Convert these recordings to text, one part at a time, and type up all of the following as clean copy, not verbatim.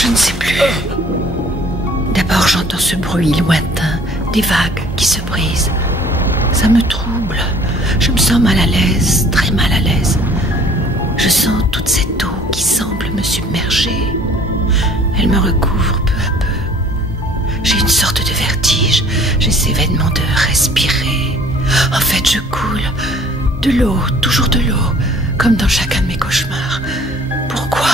Je ne sais plus. D'abord, j'entends ce bruit lointain, des vagues qui se brisent. Ça me trouble. Je me sens mal à l'aise, très mal à l'aise. Je sens toute cette eau qui semble me submerger. Elle me recouvre peu à peu. J'ai une sorte de vertige. J'essaie vainement de respirer. En fait, je coule. De l'eau, toujours de l'eau, comme dans chacun de mes cauchemars. Pourquoi ?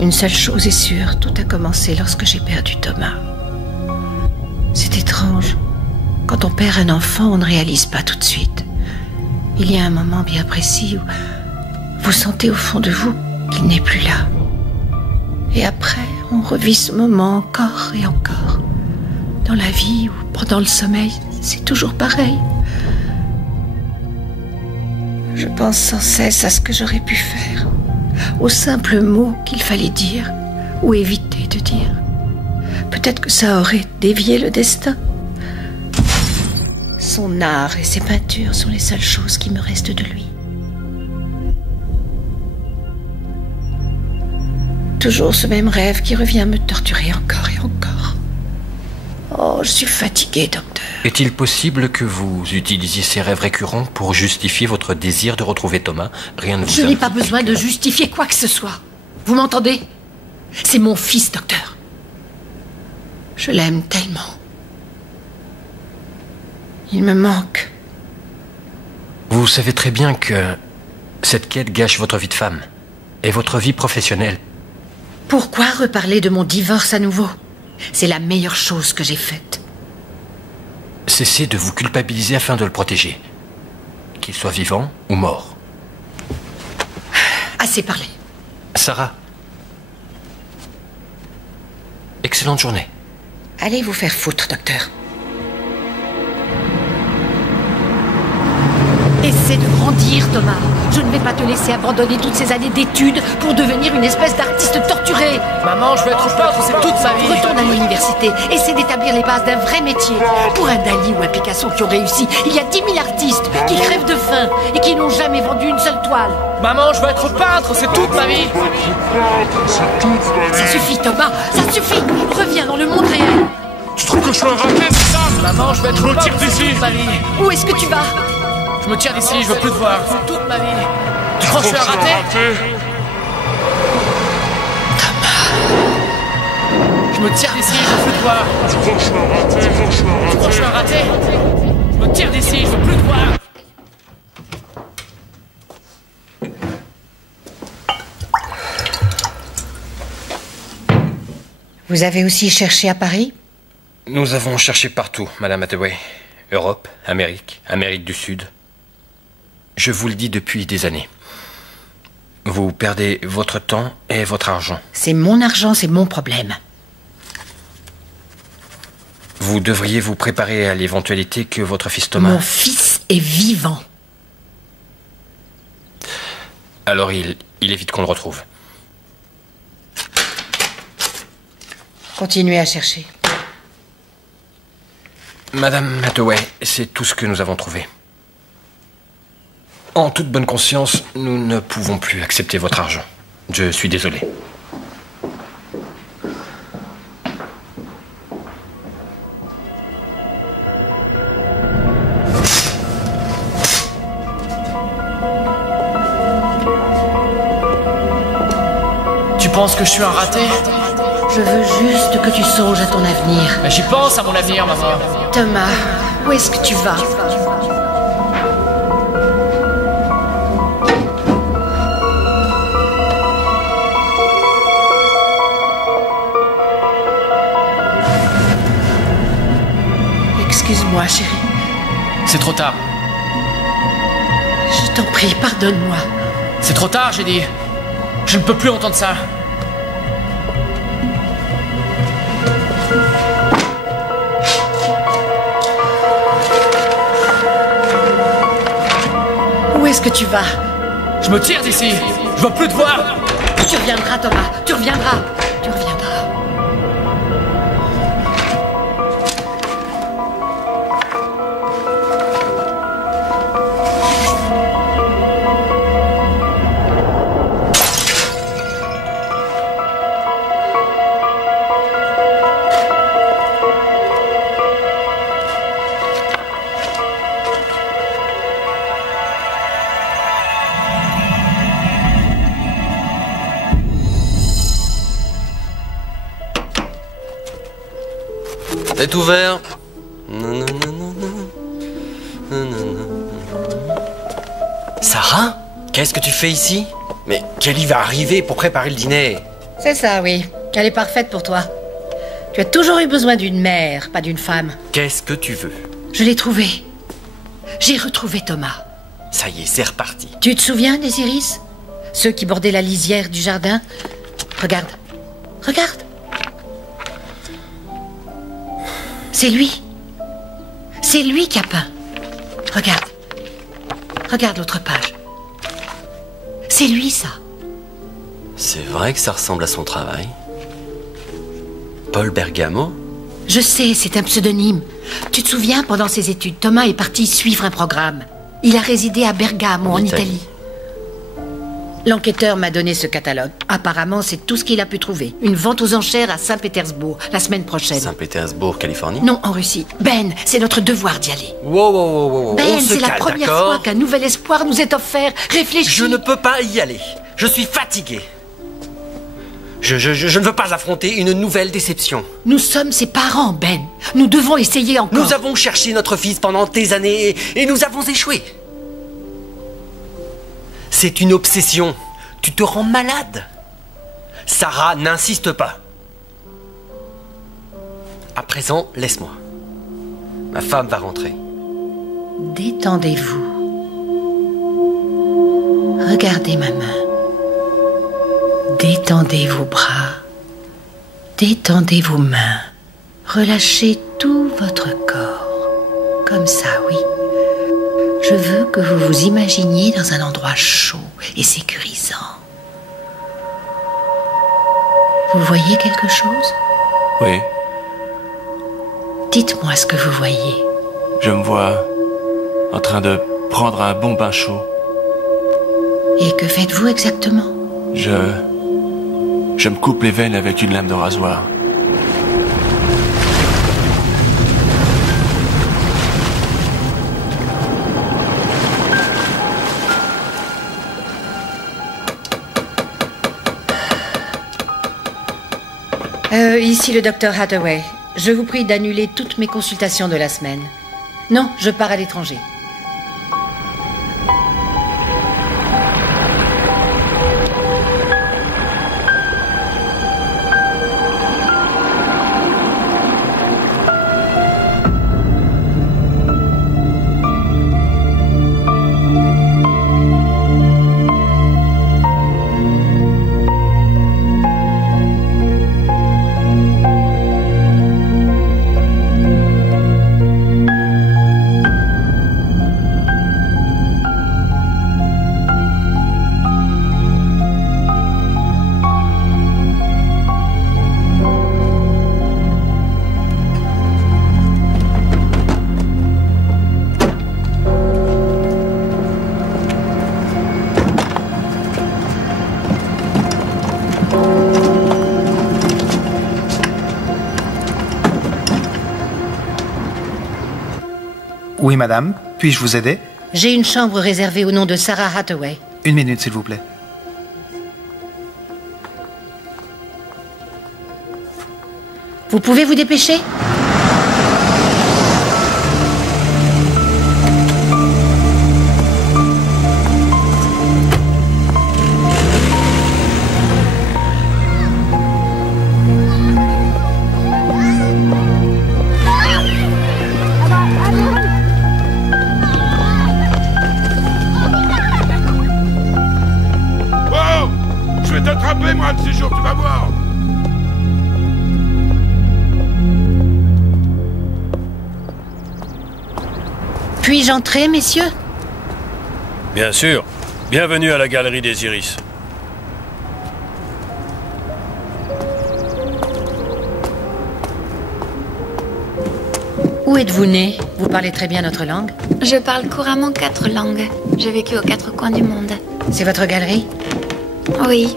Une seule chose est sûre, tout a commencé lorsque j'ai perdu Thomas. C'est étrange. Quand on perd un enfant, on ne réalise pas tout de suite. Il y a un moment bien précis où vous sentez au fond de vous qu'il n'est plus là. Et après, on revit ce moment encore et encore. Dans la vie ou pendant le sommeil, c'est toujours pareil. Je pense sans cesse à ce que j'aurais pu faire, aux simples mots qu'il fallait dire ou éviter de dire. Peut-être que ça aurait dévié le destin. Son art et ses peintures sont les seules choses qui me restent de lui. Toujours ce même rêve qui revient me torturer encore et encore. Oh, je suis fatiguée, docteur. Est-il possible que vous utilisiez ces rêves récurrents pour justifier votre désir de retrouver Thomas? Rien ne vous Je n'ai pas besoin de justifier quoi que ce soit. Vous m'entendez? C'est mon fils, docteur. Je l'aime tellement. Il me manque. Vous savez très bien que cette quête gâche votre vie de femme et votre vie professionnelle. Pourquoi reparler de mon divorce à nouveau? C'est la meilleure chose que j'ai faite. Cessez de vous culpabiliser afin de le protéger. Qu'il soit vivant ou mort. Assez parlé. Sarah. Excellente journée. Allez vous faire foutre, docteur. Essaie de grandir, Thomas. Je ne vais pas te laisser abandonner toutes ces années d'études pour devenir une espèce d'artiste torturé. Maman, je veux être peintre, c'est toute ma vie. Retourne à l'université. Essaie d'établir les bases d'un vrai métier. Pour un Dali ou un Picasso qui ont réussi, il y a 10 000 artistes qui crèvent de faim et qui n'ont jamais vendu une seule toile. Maman, je veux être peintre, c'est toute ma vie. Ça suffit, Thomas. Ça suffit. Reviens dans le monde réel. Tu trouves que je suis un raté, c'est ça? Maman, je veux être peintre, c'est toute ma vie. Où est-ce que tu vas? Je me tire d'ici, je veux plus te voir. C'est toute ma vie. Tu crois que je suis un raté? Je me tire d'ici, je veux plus te voir. Tu crois que je suis un raté? Tu crois que je suis un raté? Je me tire d'ici, je veux plus te voir. Vous avez aussi cherché à Paris? Nous avons cherché partout, Madame Hathaway. Europe, Amérique, Amérique du Sud. Je vous le dis depuis des années. Vous perdez votre temps et votre argent. C'est mon argent, c'est mon problème. Vous devriez vous préparer à l'éventualité que votre fils Thomas... Mon fils est vivant. Alors il évite qu'on le retrouve. Continuez à chercher. Madame Hathaway, c'est tout ce que nous avons trouvé. En toute bonne conscience, nous ne pouvons plus accepter votre argent. Je suis désolé. Tu penses que je suis un raté? Je veux juste que tu songes à ton avenir. Mais j'y pense à mon avenir, maman. Thomas, où est-ce que tu vas? Excuse-moi, chérie. C'est trop tard. Je t'en prie, pardonne-moi. C'est trop tard, j'ai dit. Je ne peux plus entendre ça. Où est-ce que tu vas? Je me tire d'ici. Je veux plus te voir. Tu reviendras, Thomas. Tu reviendras. Tu reviendras. C'est ouvert. Non, non, non, non, non. Non, non, non. Sarah? Qu'est-ce que tu fais ici? Mais Kelly va arriver pour préparer le dîner. C'est ça, oui. Elle est parfaite pour toi. Tu as toujours eu besoin d'une mère, pas d'une femme. Qu'est-ce que tu veux? Je l'ai trouvé. J'ai retrouvé Thomas. Ça y est, c'est reparti. Tu te souviens des iris? Ceux qui bordaient la lisière du jardin? Regarde. Regarde. C'est lui. C'est lui qui a peint. Regarde. Regarde l'autre page. C'est lui, ça. C'est vrai que ça ressemble à son travail. Paul Bergamo? Je sais, c'est un pseudonyme. Tu te souviens, pendant ses études, Thomas est parti suivre un programme. Il a résidé à Bergamo, en Italie. L'enquêteur m'a donné ce catalogue. Apparemment, c'est tout ce qu'il a pu trouver. Une vente aux enchères à Saint-Pétersbourg, la semaine prochaine. Saint-Pétersbourg, Californie? Non, en Russie. Ben, c'est notre devoir d'y aller. Wow, wow, wow, wow. Ben, On se c'est la calme, première d'accord? fois qu'un nouvel espoir nous est offert. Réfléchis. Je ne peux pas y aller. Je suis fatigué. Je ne veux pas affronter une nouvelle déception. Nous sommes ses parents, Ben. Nous devons essayer encore. Nous avons cherché notre fils pendant des années et nous avons échoué. C'est une obsession. Tu te rends malade. Sarah, n'insiste pas. À présent, laisse-moi. Ma femme va rentrer. Détendez-vous. Regardez ma main. Détendez vos bras. Détendez vos mains. Relâchez tout votre corps. Comme ça, oui. Je veux que vous vous imaginiez dans un endroit chaud et sécurisant. Vous voyez quelque chose? Oui, Dites-moi ce que vous voyez. je me vois en train de prendre un bon bain chaud. Et que faites-vous exactement? Je me coupe les veines avec une lame de rasoir. Ici le docteur Hathaway. Je vous prie d'annuler toutes mes consultations de la semaine. Non, je pars à l'étranger. Oui, madame. Puis-je vous aider? J'ai une chambre réservée au nom de Sarah Hathaway. Une minute, s'il vous plaît. Vous pouvez vous dépêcher? Wow! Je vais t'attraper, moi, un de ces jours, tu vas voir! Puis-je entrer, messieurs? Bien sûr. Bienvenue à la Galerie des Iris. Où êtes-vous né? Vous parlez très bien notre langue. Je parle couramment 4 langues. J'ai vécu aux 4 coins du monde. C'est votre galerie? Oui.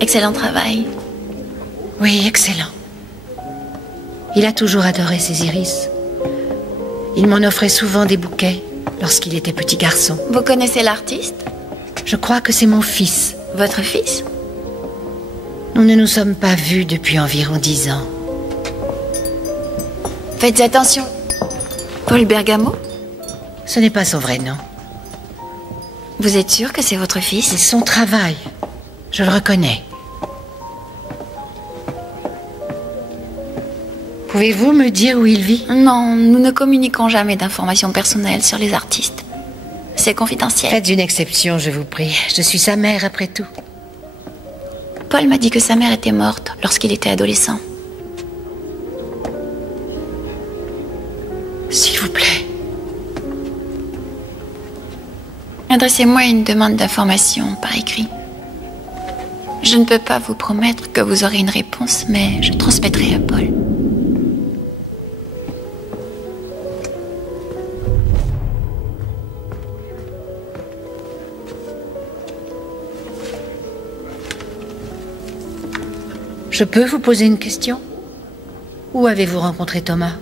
Excellent travail. Oui, excellent. Il a toujours adoré ces iris. Il m'en offrait souvent des bouquets lorsqu'il était petit garçon. Vous connaissez l'artiste? Je crois que c'est mon fils. Votre fils? Nous ne nous sommes pas vus depuis environ 10 ans. Faites attention. Paul Bergamo? Ce n'est pas son vrai nom. Vous êtes sûr que c'est votre fils? C'est son travail. Je le reconnais. Pouvez-vous me dire où il vit? Non, nous ne communiquons jamais d'informations personnelles sur les artistes. C'est confidentiel. Faites une exception, je vous prie. Je suis sa mère, après tout. Paul m'a dit que sa mère était morte lorsqu'il était adolescent. S'il vous plaît. Adressez-moi une demande d'information par écrit. Je ne peux pas vous promettre que vous aurez une réponse, mais je transmettrai à Paul. Je peux vous poser une question? Où avez-vous rencontré Thomas?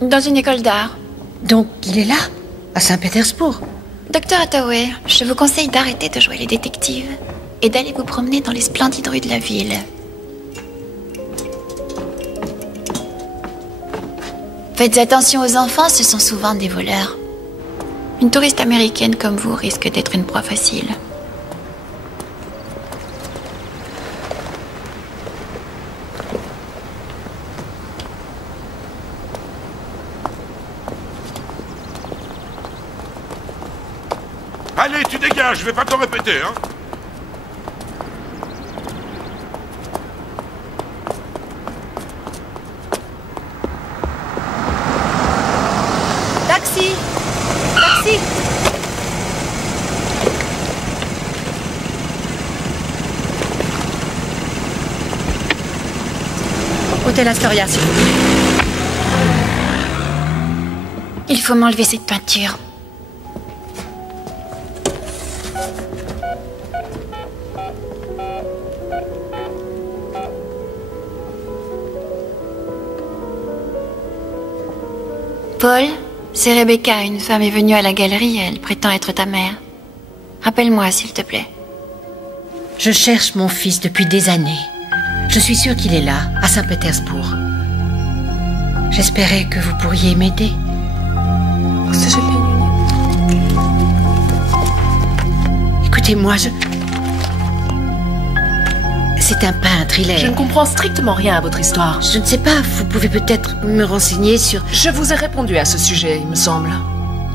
Dans une école d'art. Donc, il est là, à Saint-Pétersbourg. Docteur Hathaway, je vous conseille d'arrêter de jouer les détectives et d'aller vous promener dans les splendides rues de la ville. Faites attention aux enfants, ce sont souvent des voleurs. Une touriste américaine comme vous risque d'être une proie facile. Allez, tu dégages, je vais pas te répéter, hein. Taxi! Taxi! Hôtel Astoria, s'il vous plaît. Il faut m'enlever cette peinture. Paul, c'est Rebecca, une femme est venue à la galerie, elle prétend être ta mère. Rappelle-moi, s'il te plaît. Je cherche mon fils depuis des années. Je suis sûre qu'il est là, à Saint-Pétersbourg. J'espérais que vous pourriez m'aider. Écoutez-moi, C'est un peintre, il est... Je ne comprends strictement rien à votre histoire. Je ne sais pas, vous pouvez peut-être me renseigner sur... Je vous ai répondu à ce sujet, il me semble.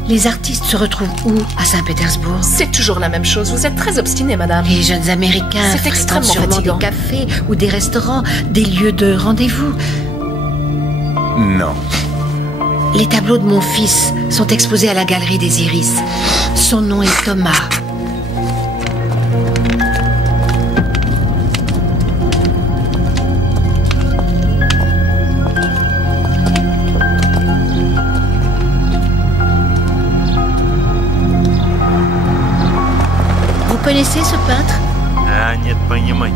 Les artistes se retrouvent où, à Saint-Pétersbourg? C'est toujours la même chose, vous êtes très obstinée, madame. Les jeunes Américains C'est extrêmement fréquentent sûrement fatigant. des cafés ou des restaurants, des lieux de rendez-vous. Non. Les tableaux de mon fils sont exposés à la galerie des Iris. Son nom est Thomas. Vous connaissez ce peintre? Ah, нет, понимай.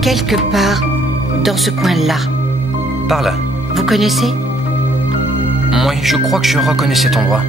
Quelque part dans ce coin-là. Par là. Vous connaissez? Oui, je crois que je reconnais cet endroit.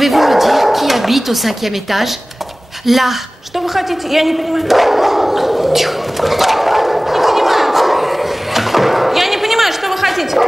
Pouvez-vous me dire qui habite au 5e étage? Là. Что вы хотите? Я не понимаю. Не понимаю. Я не понимаю, что вы хотите.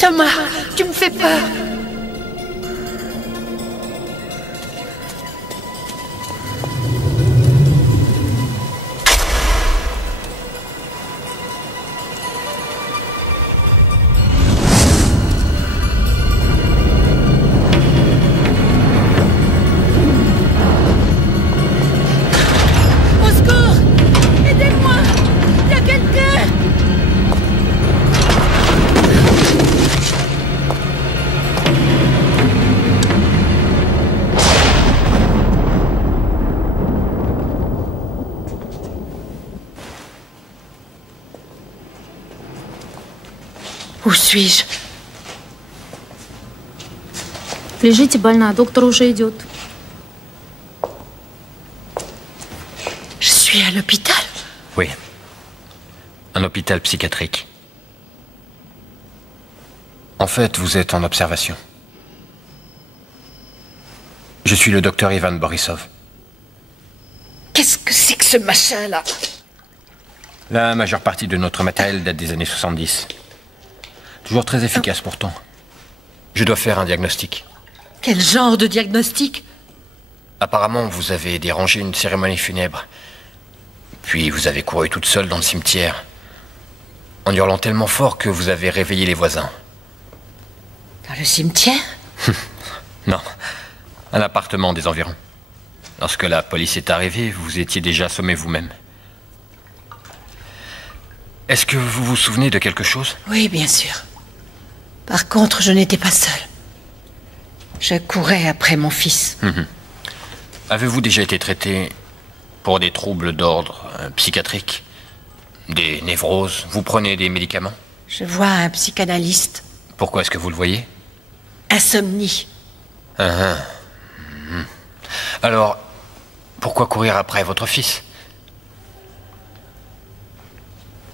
Thomas, tu me fais peur. Au secours! Aidez-moi! Il y a quelqu'un! Où suis-je? Лежите, больная, доктор уже идет. Je suis à l'hôpital? Oui. Un hôpital psychiatrique. En fait, vous êtes en observation. Je suis le docteur Ivan Borisov. Qu'est-ce que c'est que ce machin-là? La majeure partie de notre matériel date des années 70. Toujours très efficace pourtant. Je dois faire un diagnostic. Quel genre de diagnostic? Apparemment, vous avez dérangé une cérémonie funèbre. Puis vous avez couru toute seule dans le cimetière, en hurlant tellement fort que vous avez réveillé les voisins. Dans le cimetière? Non, un appartement des environs. Lorsque la police est arrivée, vous étiez déjà assommé vous-même. est-ce que vous vous souvenez de quelque chose? Oui, bien sûr. Par contre, je n'étais pas seule. Je courais après mon fils. Avez-vous déjà été traité pour des troubles d'ordre psychiatrique? Des névroses? Vous prenez des médicaments? Je vois un psychanalyste. Pourquoi est-ce que vous le voyez? Insomnie. Alors, pourquoi courir après votre fils?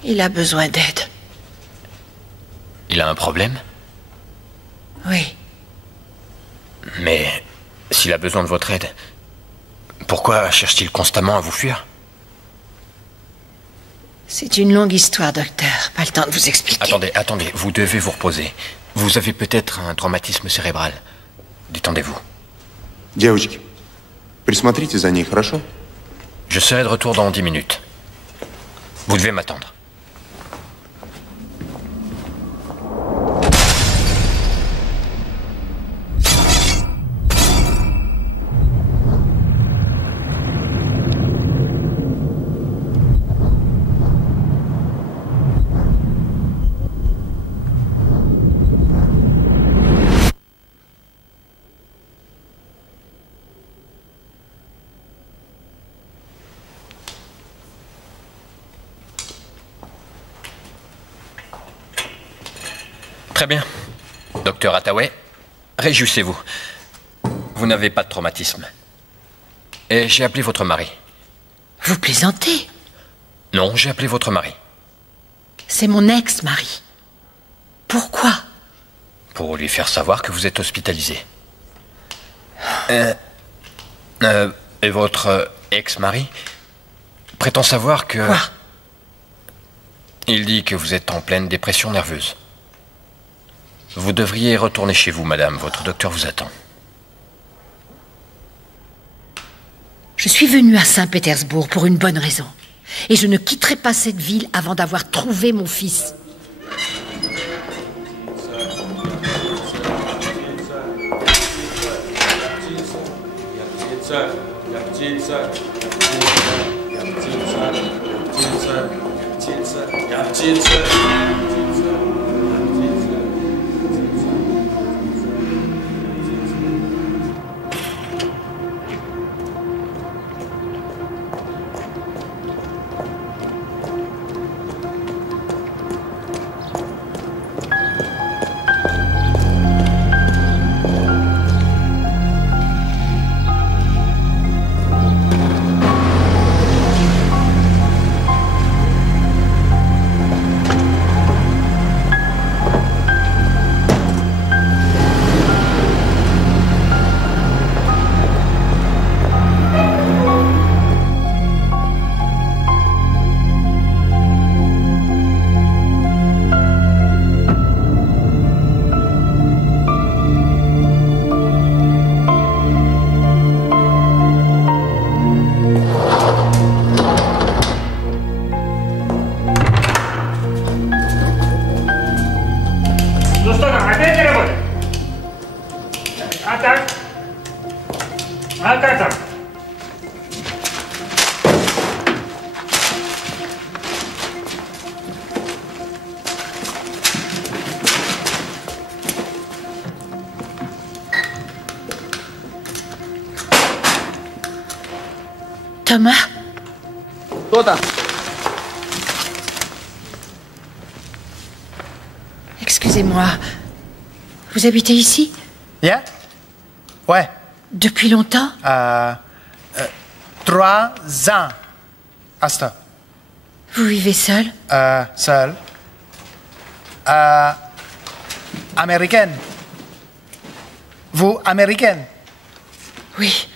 Il a besoin d'aide. Il a un problème? Oui. Mais s'il a besoin de votre aide, pourquoi cherche-t-il constamment à vous fuir? C'est une longue histoire, docteur. Pas le temps de vous expliquer. Attendez, vous devez vous reposer. Vous avez peut-être un traumatisme cérébral. Détendez-vous. Девочки, присмотрите за ней, хорошо? Je serai de retour dans 10 minutes. Vous devez m'attendre. Très bien. Docteur Hathaway, réjouissez-vous. Vous n'avez pas de traumatisme. Et j'ai appelé votre mari. Vous plaisantez? Non, j'ai appelé votre mari. C'est mon ex-mari. Pourquoi? Pour lui faire savoir que vous êtes hospitalisé. Et votre ex-mari prétend savoir que... Quoi? Il dit que vous êtes en pleine dépression nerveuse. Vous devriez retourner chez vous, madame. Votre docteur vous attend. Je suis venue à Saint-Pétersbourg pour une bonne raison. Et je ne quitterai pas cette ville avant d'avoir trouvé mon fils. Thomas? Excusez-moi. Vous habitez ici? Yeah? Ouais. Depuis longtemps? 3 ans. Asta. Vous vivez seul? Seul. Américaine. Vous, américaine? Oui.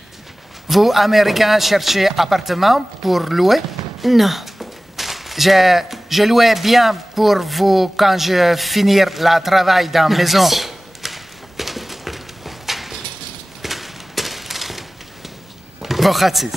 Vous, américain, cherchez appartement pour louer? Non. Je louais bien pour vous quand je finir le travail dans la maison. Merci. Bochatzis.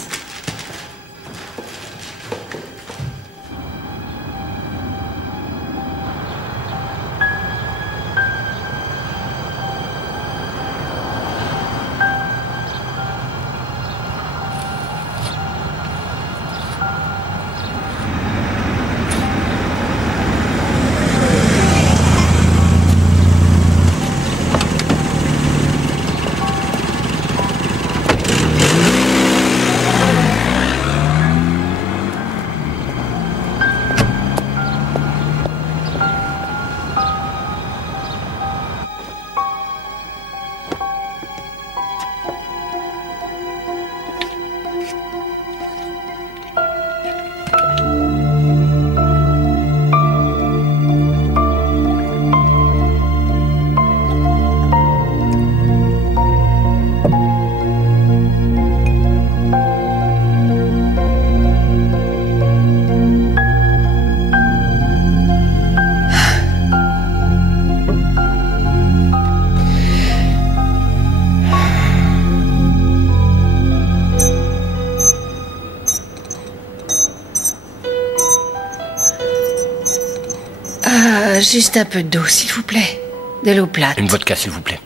Juste un peu d'eau, s'il vous plaît. De l'eau plate. Une vodka, s'il vous plaît.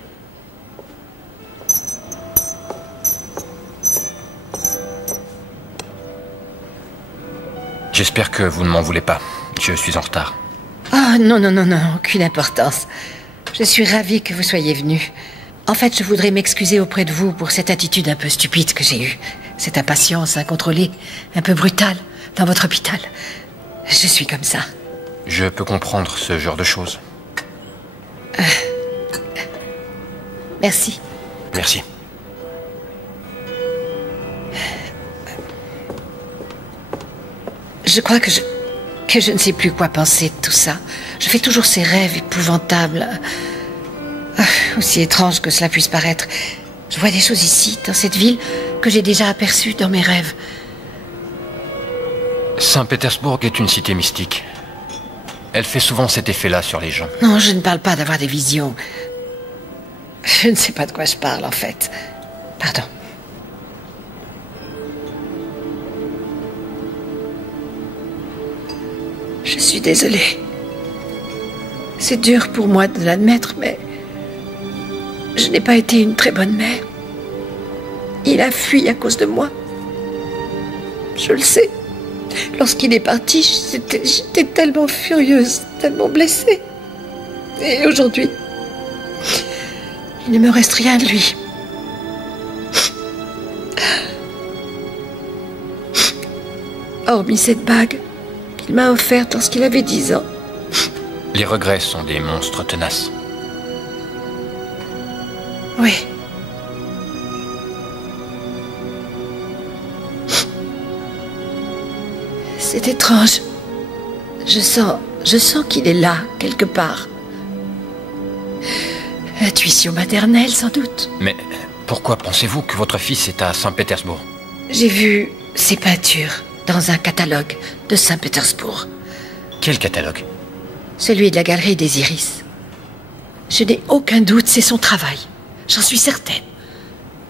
J'espère que vous ne m'en voulez pas. Je suis en retard. Oh, non, non, non, non, aucune importance. Je suis ravie que vous soyez venu. En fait, je voudrais m'excuser auprès de vous pour cette attitude un peu stupide que j'ai eue. Cette impatience incontrôlée, un peu brutale, dans votre hôpital. Je suis comme ça. Je peux comprendre ce genre de choses. Merci. Merci. Je crois que je ne sais plus quoi penser de tout ça. Je fais toujours ces rêves épouvantables. Aussi étrange que cela puisse paraître. Je vois des choses ici, dans cette ville, que j'ai déjà aperçues dans mes rêves. Saint-Pétersbourg est une cité mystique. Elle fait souvent cet effet-là sur les gens. Non, je ne parle pas d'avoir des visions. Je ne sais pas de quoi je parle, en fait. Pardon. Je suis désolée. C'est dur pour moi de l'admettre, mais je n'ai pas été une très bonne mère. Il a fui à cause de moi. Je le sais. Lorsqu'il est parti, j'étais tellement furieuse, tellement blessée. Et aujourd'hui, il ne me reste rien de lui. Hormis cette bague qu'il m'a offerte lorsqu'il avait 10 ans. Les regrets sont des monstres tenaces. Oui. C'est étrange. Je sens qu'il est là, quelque part. Intuition maternelle, sans doute. Mais pourquoi pensez-vous que votre fils est à Saint-Pétersbourg? J'ai vu ses peintures dans un catalogue de Saint-Pétersbourg. Quel catalogue? Celui de la galerie des Iris. Je n'ai aucun doute, c'est son travail. J'en suis certaine.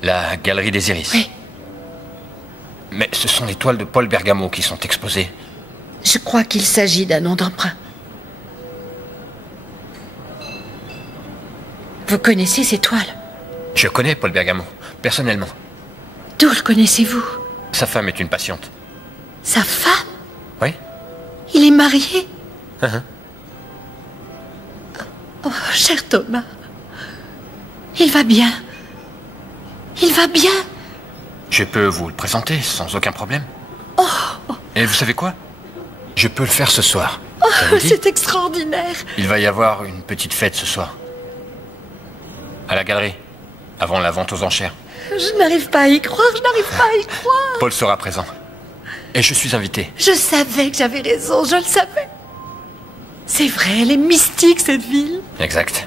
La galerie des Iris? Oui. Mais ce sont les toiles de Paul Bergamo qui sont exposées. Je crois qu'il s'agit d'un nom d'emprunt. Vous connaissez ces toiles? Je connais Paul Bergamo, personnellement. D'où le connaissez-vous? Sa femme est une patiente. Sa femme? Oui. Il est marié? Uh-huh. Oh, cher Thomas. Il va bien. Il va bien. Je peux vous le présenter sans aucun problème. Oh. Et vous savez quoi? Je peux le faire ce soir. Oh, c'est extraordinaire. Il va y avoir une petite fête ce soir. À la galerie, avant la vente aux enchères. Je n'arrive pas à y croire, je n'arrive pas à y croire. Paul sera présent. Et je suis invité. Je savais que j'avais raison, je le savais. C'est vrai, elle est mystique, cette ville. Exact.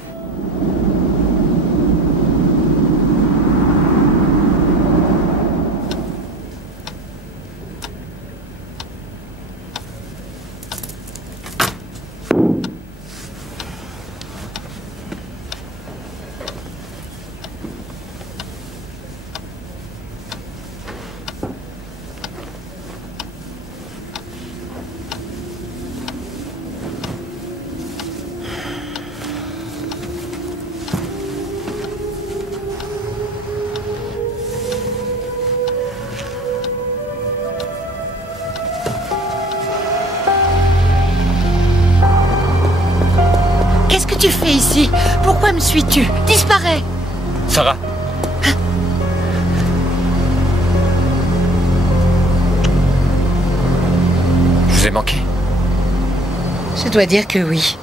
Qu'est-ce que tu fais ici? Pourquoi me suis-tu? Disparais! Sarah. Je vous ai manqué? Je dois dire que oui.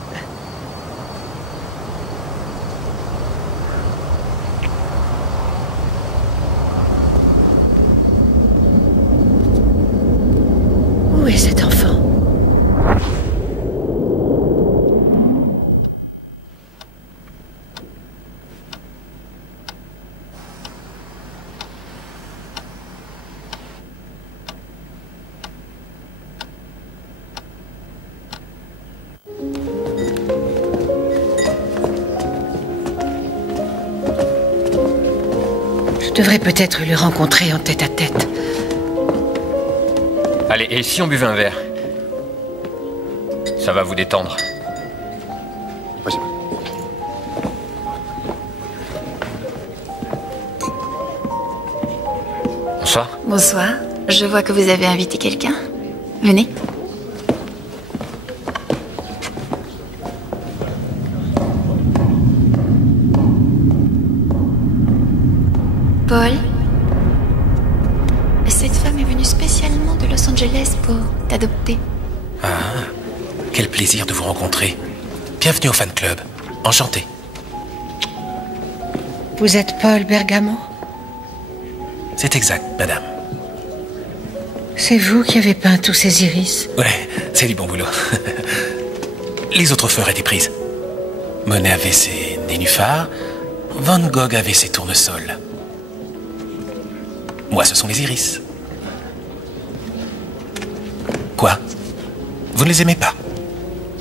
Où est cet enfant? Je devrais peut-être le rencontrer en tête-à-tête. Allez, et si on buvait un verre? Ça va vous détendre. Bonsoir. Bonsoir. Je vois que vous avez invité quelqu'un. Venez. Paul, cette femme est venue spécialement de Los Angeles pour t'adopter. Ah, quel plaisir de vous rencontrer. Bienvenue au fan club. Enchanté. Vous êtes Paul Bergamo? C'est exact, madame. C'est vous qui avez peint tous ces iris? Ouais, c'est du bon boulot. Les autres fleurs étaient prises. Monet avait ses nénuphars, Van Gogh avait ses tournesols. Moi, ce sont les iris. Quoi? Vous ne les aimez pas?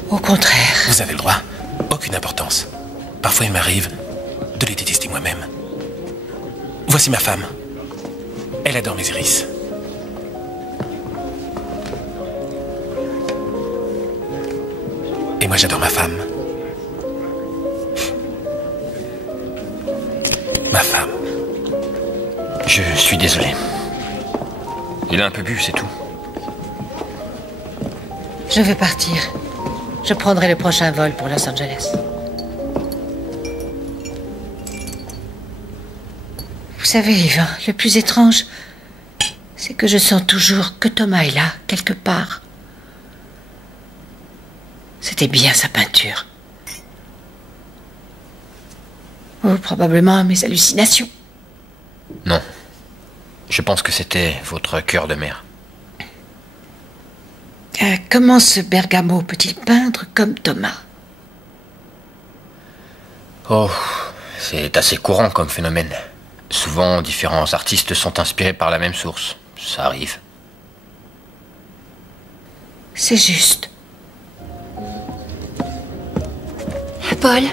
Au contraire. Vous avez le droit. Aucune importance. Parfois, il m'arrive de les détester moi-même. Voici ma femme. Elle adore mes iris. Et moi, j'adore ma femme. Ma femme. Je suis désolé. Il a un peu bu, c'est tout. Je vais partir. Je prendrai le prochain vol pour Los Angeles. Vous savez, Yvan, le plus étrange, c'est que je sens toujours que Thomas est là, quelque part. C'était bien sa peinture. Ou probablement mes hallucinations. Non. Je pense que c'était votre cœur de mère. Comment ce Bergamo peut-il peindre comme Thomas? Oh, c'est assez courant comme phénomène. Souvent, différents artistes sont inspirés par la même source. Ça arrive. C'est juste. Paul,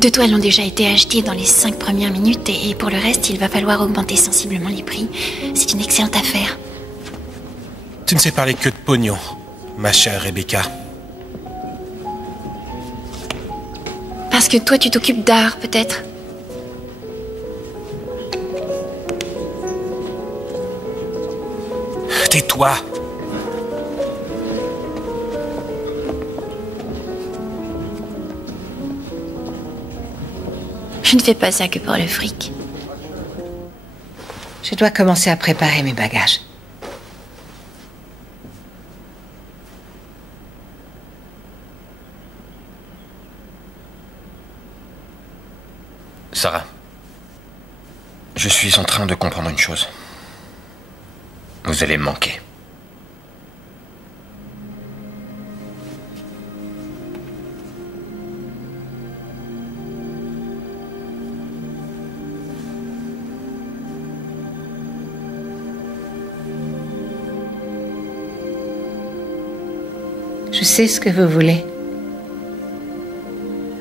2 toiles ont déjà été achetées dans les 5 premières minutes et pour le reste, il va falloir augmenter sensiblement les prix. C'est une excellente affaire. Tu ne sais parler que de pognon, ma chère Rebecca. Parce que toi, tu t'occupes d'art, peut-être? Tais-toi. Je ne fais pas ça que pour le fric. Je dois commencer à préparer mes bagages. Sarah, je suis en train de comprendre une chose. Vous allez me manquer. Je sais ce que vous voulez.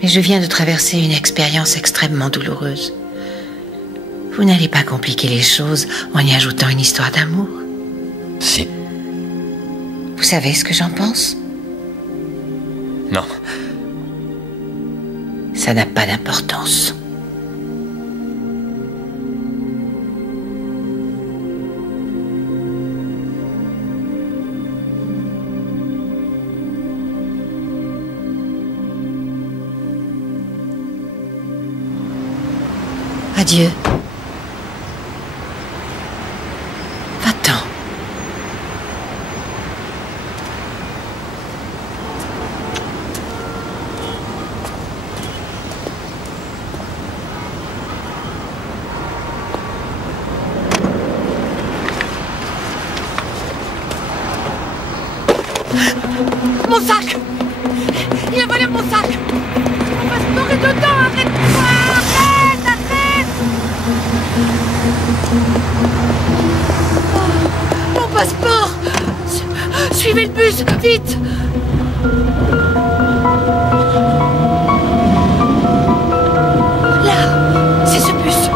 Mais je viens de traverser une expérience extrêmement douloureuse. Vous n'allez pas compliquer les choses en y ajoutant une histoire d'amour. Si. Vous savez ce que j'en pense? Non. Ça n'a pas d'importance. Adieu. Va-t'en. Mon sac! Il a volé mon sac! Mon passeport est dedans! Arrête-toi! Arrête! Arrête! Oh, mon passeport! Suivez le bus! Vite! Là! C'est ce bus!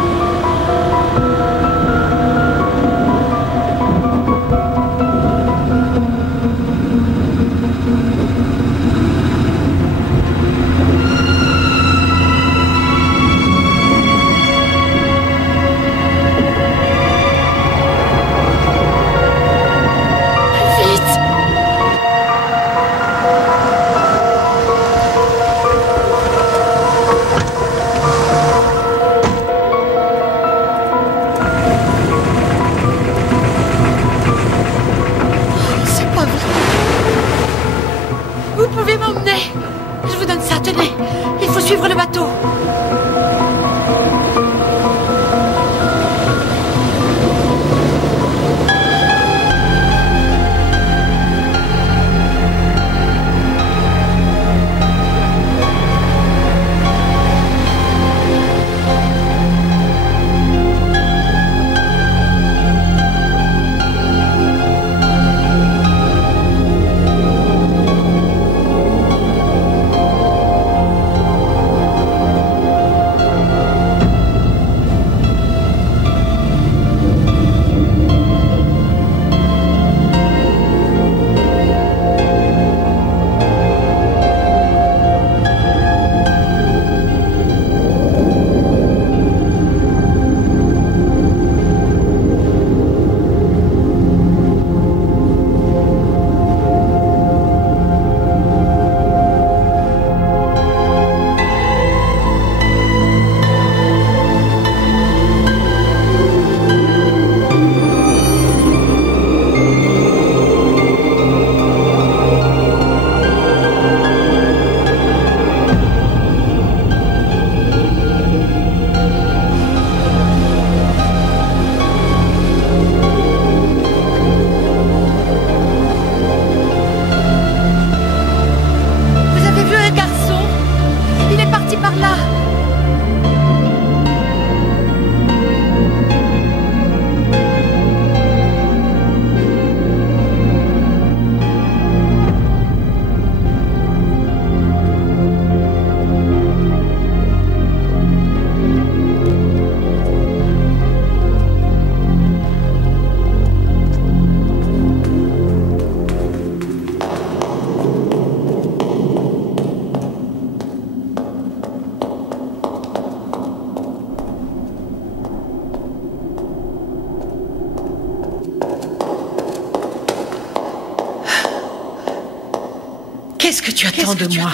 Qu'est-ce que tu attends de moi?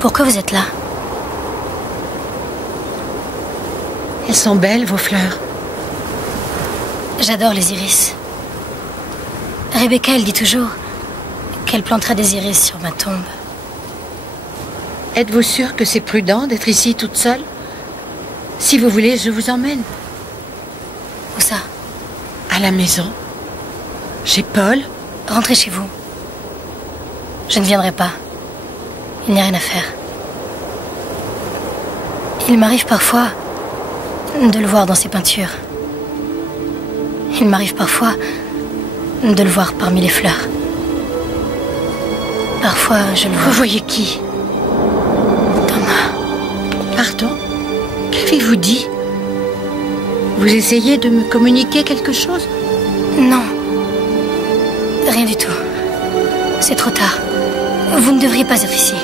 Pourquoi vous êtes là? Elles sont belles, vos fleurs. J'adore les iris. Rebecca, elle dit toujours qu'elle plantera des iris sur ma tombe. Êtes-vous sûre que c'est prudent d'être ici toute seule? Si vous voulez, je vous emmène. Où ça? À la maison. Chez Paul. Rentrez chez vous. Je ne viendrai pas. Il n'y a rien à faire. Il m'arrive parfois de le voir dans ses peintures. Il m'arrive parfois de le voir parmi les fleurs. Parfois, je le vois. Vous voyez qui? Thomas. Pardon? Qu'avez-vous dit? Vous essayez de me communiquer quelque chose? Non. Rien du tout. C'est trop tard. Vous ne devriez pas être ici.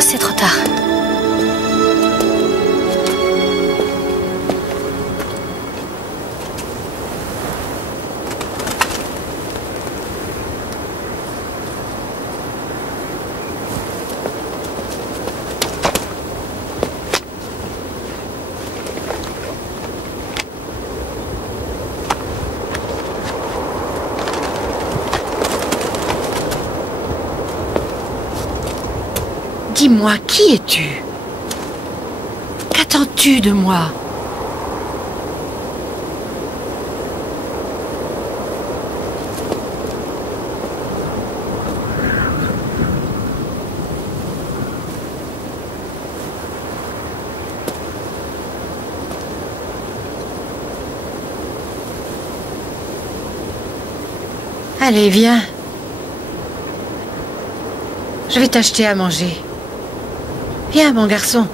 C'est trop tard. Dis-moi, qui es-tu? Qu'attends-tu de moi? Allez, viens. Je vais t'acheter à manger. Viens, mon garçon.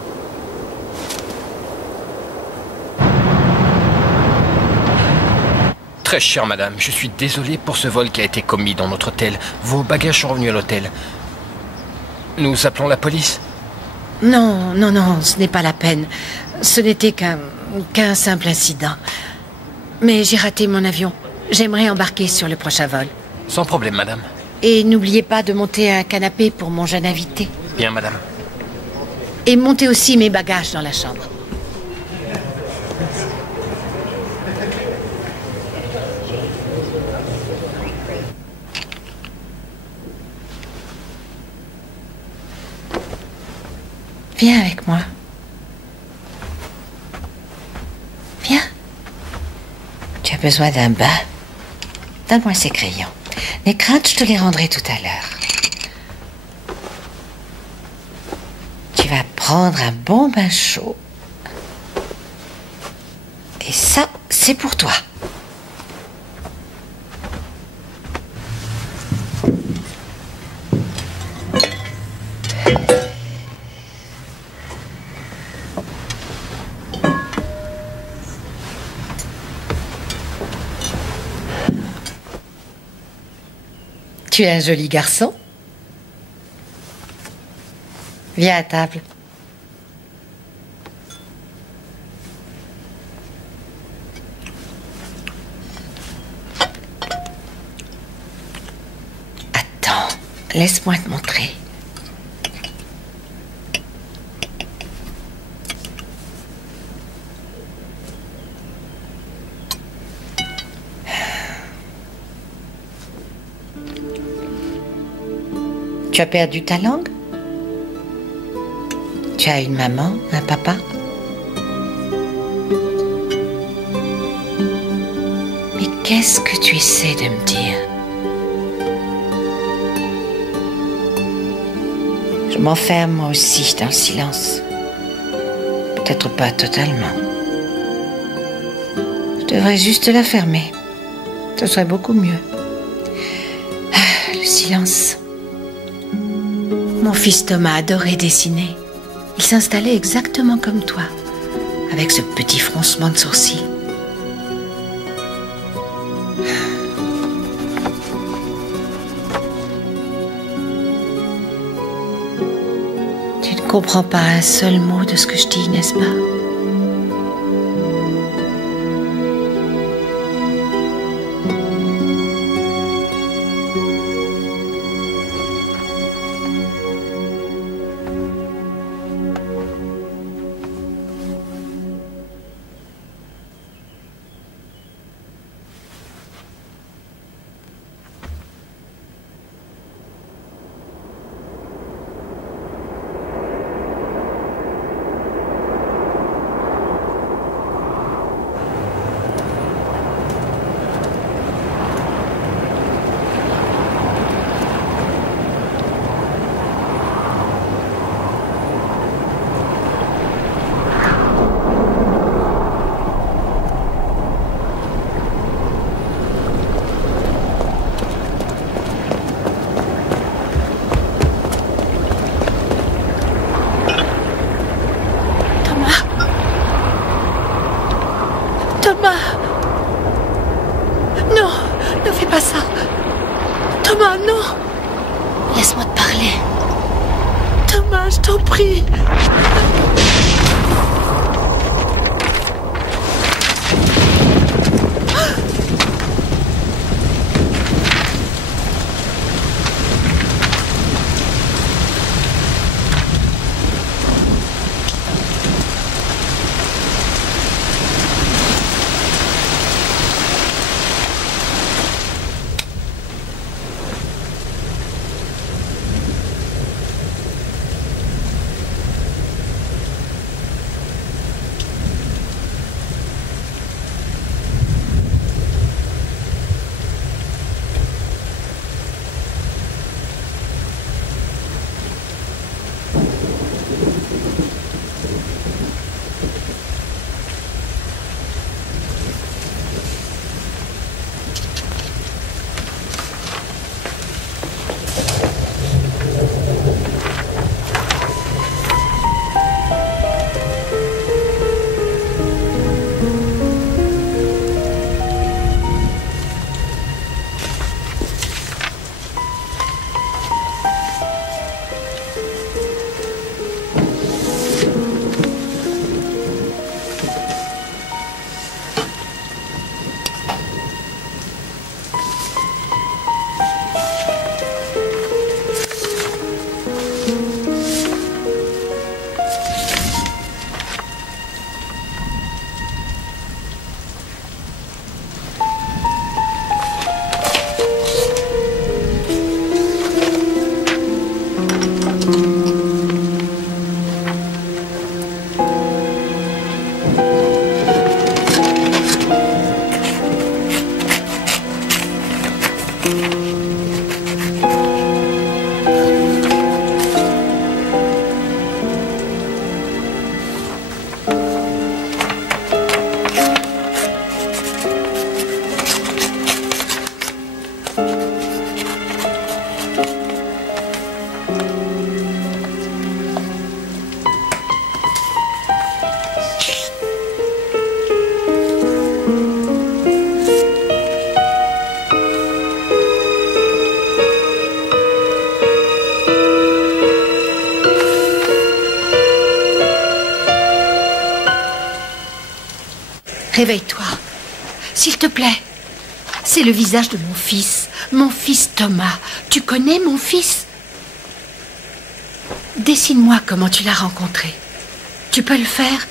Très chère madame, je suis désolé pour ce vol qui a été commis dans notre hôtel. Vos bagages sont revenus à l'hôtel. Nous appelons la police? Non, non, non, ce n'est pas la peine. Ce n'était qu'un simple incident. Mais j'ai raté mon avion. J'aimerais embarquer sur le prochain vol. Sans problème, madame. Et n'oubliez pas de monter un canapé pour mon jeune invité. Bien, madame. Et montez aussi mes bagages dans la chambre. Viens avec moi. Viens. Tu as besoin d'un bain. Donne-moi ces crayons. Les craintes, je te les rendrai tout à l'heure. Tu vas prendre un bon bain chaud. Et ça, c'est pour toi. Tu es un joli garçon. Viens à table. Attends, laisse-moi te montrer. Tu as perdu ta langue? Tu as une maman, un papa? Mais Qu'est-ce que tu essaies de me dire? Je m'enferme moi aussi dans le silence. Peut-être pas totalement. Je devrais juste la fermer. Ce serait beaucoup mieux. Ah, le silence. Mon fils Thomas adorait dessiner. Il s'installait exactement comme toi, avec ce petit froncement de sourcils. Tu ne comprends pas un seul mot de ce que je dis, n'est-ce pas? Laisse-moi te parler. Thomas, je t'en prie. Réveille-toi, s'il te plaît. C'est le visage de mon fils Thomas. Tu connais mon fils? Dessine-moi comment tu l'as rencontré. Tu peux le faire?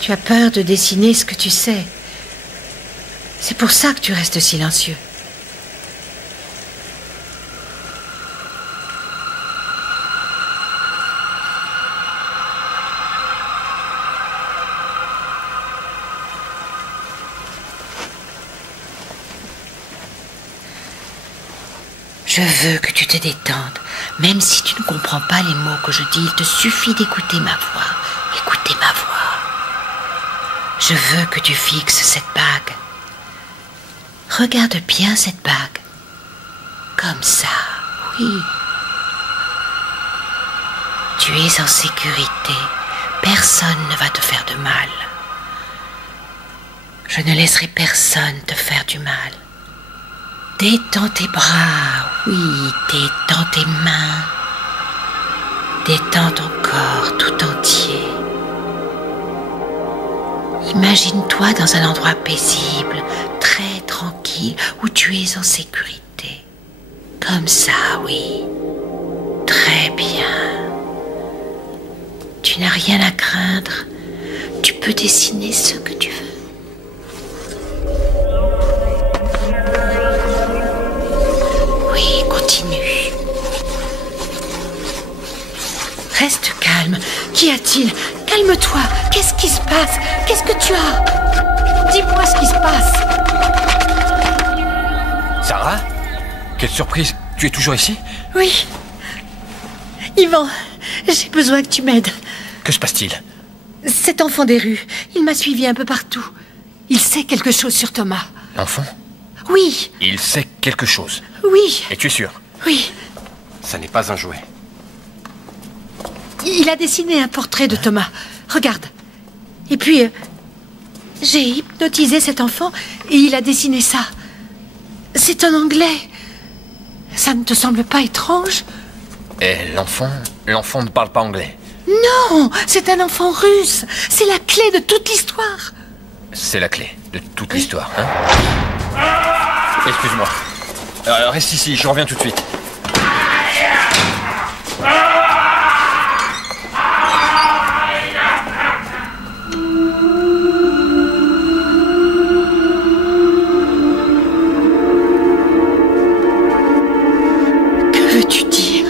Tu as peur de dessiner ce que tu sais. C'est pour ça que tu restes silencieux. Je veux que tu te détendes. Même si tu ne comprends pas les mots que je dis, il te suffit d'écouter ma voix. Écoutez ma voix. Je veux que tu fixes cette bague. Regarde bien cette bague. Comme ça, oui. Tu es en sécurité. Personne ne va te faire de mal. Je ne laisserai personne te faire du mal. Détends tes bras, oui, détends tes mains. Détends ton corps tout entier. Imagine-toi dans un endroit paisible, très tranquille, où tu es en sécurité. Comme ça, oui. Très bien. Tu n'as rien à craindre. Tu peux dessiner ce que tu veux. Oui, continue. Reste calme. Qu'y a-t-il? Calme-toi. Qu'est-ce qui se passe? Qu'est-ce que tu as? Dis-moi ce qui se passe. Sarah? Quelle surprise. Tu es toujours ici? Oui. Yvan, j'ai besoin que tu m'aides. Que se passe-t-il? Cet enfant des rues, il m'a suivi un peu partout. Il sait quelque chose sur Thomas. L'enfant? Oui. Il sait quelque chose. Oui. Es-tu sûr? Oui. Ça n'est pas un jouet. Il a dessiné un portrait de Thomas. Regarde. Et puis, j'ai hypnotisé cet enfant et il a dessiné ça. C'est en anglais. Ça ne te semble pas étrange? Et l'enfant ne parle pas anglais. Non, c'est un enfant russe. C'est la clé de toute l'histoire. C'est la clé de toute l'histoire, hein? Excuse-moi. Reste ici, je reviens tout de suite. Que veux-tu dire?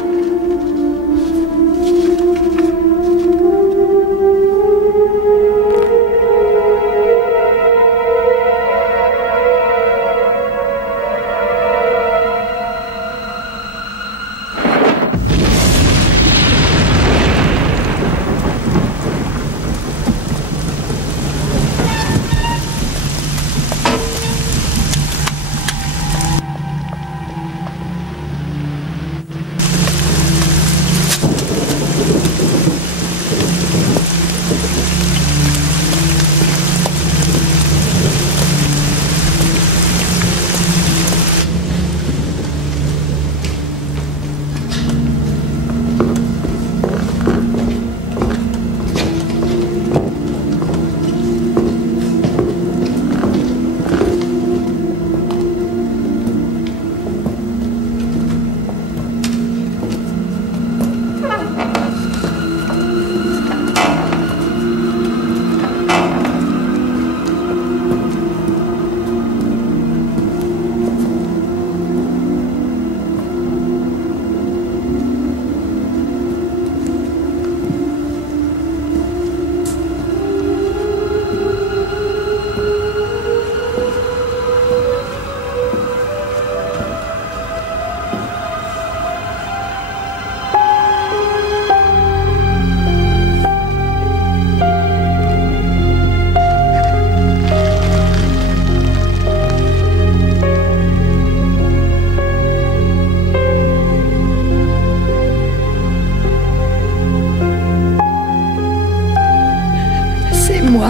Moi.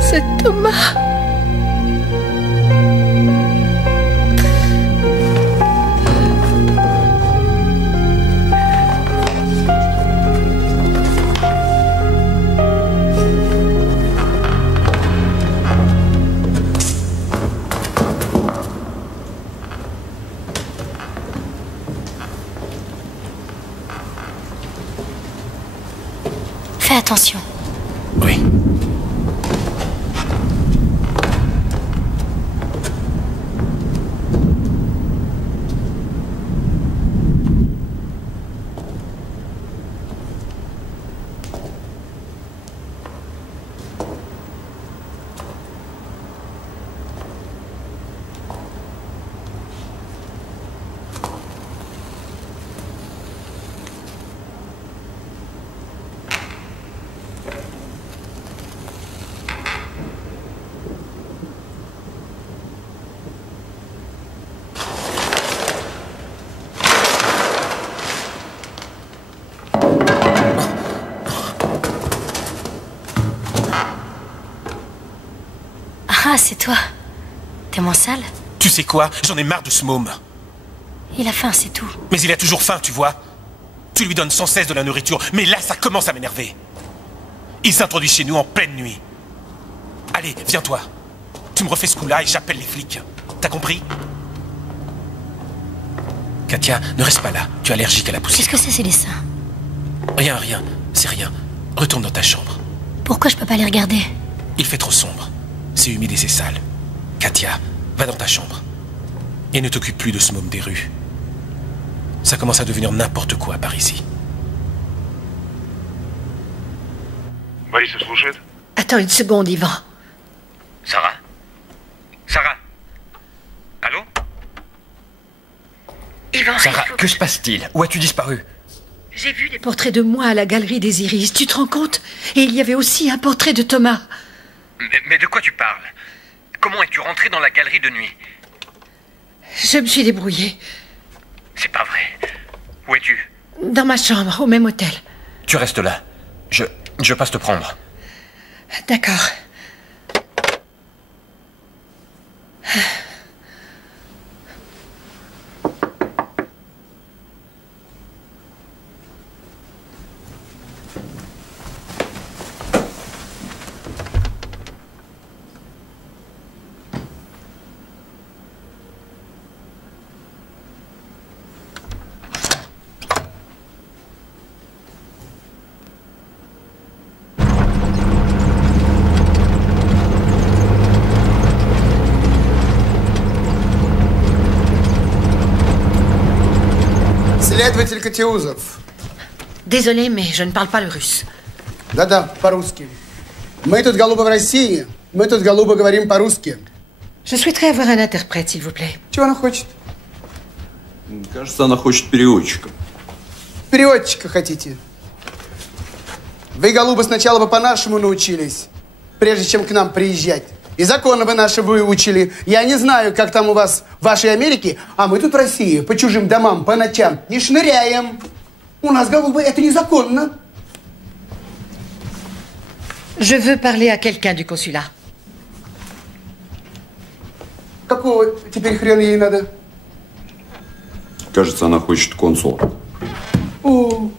C'est Thomas. Attention. Oui. Ah, c'est toi. T'es moins sale? Tu sais quoi? J'en ai marre de ce môme. Il a faim, c'est tout. Mais il a toujours faim, tu vois. Tu lui donnes sans cesse de la nourriture, mais là, ça commence à m'énerver. Il s'introduit chez nous en pleine nuit. Allez, viens-toi. Tu me refais ce coup-là et j'appelle les flics. T'as compris? Katia, ne reste pas là. Tu es allergique à la poussière. Qu'est-ce que c'est, ces dessins? Rien, rien. C'est rien. Retourne dans ta chambre. Pourquoi je peux pas les regarder? Il fait trop sombre. C'est humide et c'est sale. Katia, va dans ta chambre. Et ne t'occupe plus de ce môme des rues. Ça commence à devenir n'importe quoi par ici. Борис слушает. Attends une seconde, Ivan. Sarah? Sarah? Allô? Ivan, Sarah, que se passe-t-il? Où as-tu disparu? j'ai vu les portraits de moi à la galerie des Iris, tu te rends compte? Et il y avait aussi un portrait de Thomas. Mais de quoi tu parles? Comment es-tu rentré dans la galerie de nuit? Je me suis débrouillée. C'est pas vrai. Où es-tu? Dans ma chambre, au même hôtel. Tu restes là. Je passe te prendre. D'accord. Следователь Катиузов. Désolé, mais je ne parle pas le russe. Да-да, по-русски. Мы тут, голубо, в России. Мы тут, голубо, говорим по-русски. Je souhaiterais avoir un interprète, s'il vous plaît. Чего она хочет? Кажется, она хочет переводчика. Переводчика хотите? Вы, голубо, сначала бы по-нашему научились, прежде чем к нам приезжать. И законы вы наши выучили. Я не знаю, как там у вас в вашей Америке, а мы тут в России по чужим домам по ночам не шныряем. У нас, голубы, это незаконно. Je veux parler à quelqu'un du consulat. Какого теперь хрена ей надо? Кажется, она хочет консула. О.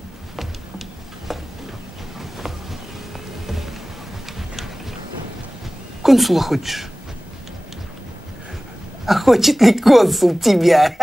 Консула хочешь? А хочет ли консул тебя?